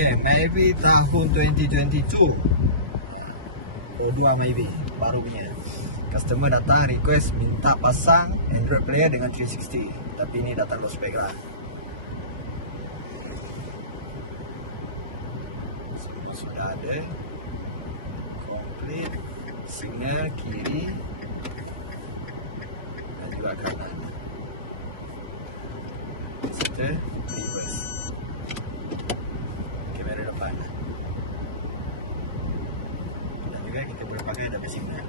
Okay, Myvi tahun 2022. Perodua Myvi, baru punya. Customer datang request minta pasang Android player dengan 360. Tapi ini datang low spec lah. Semua sudah ada. Komplit. Signal kiri dan juga kanan. Situ reverse. Kamera depan. Dan juga kita boleh pakai double signal.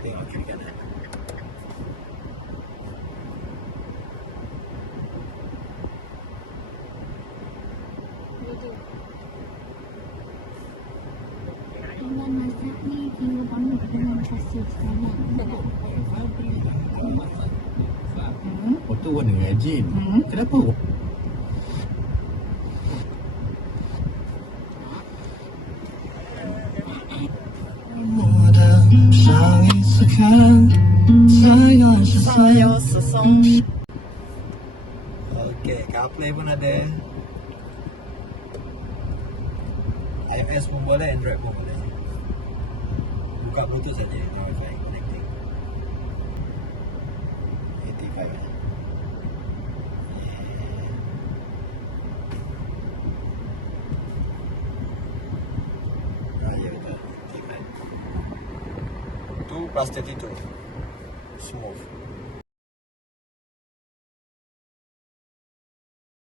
Tengok kiri kanan. Dengan masak ni tinggal bangun dengan kasih sekarang. Oh tu warna rajin. Kenapa? Okey, CarPlay pun ada. iOS pun boleh, Android pun boleh. Buka Bluetooth saja, no Wi-Fi connecting. 85 ya. Ya betul, 2 plus 32. Smooth.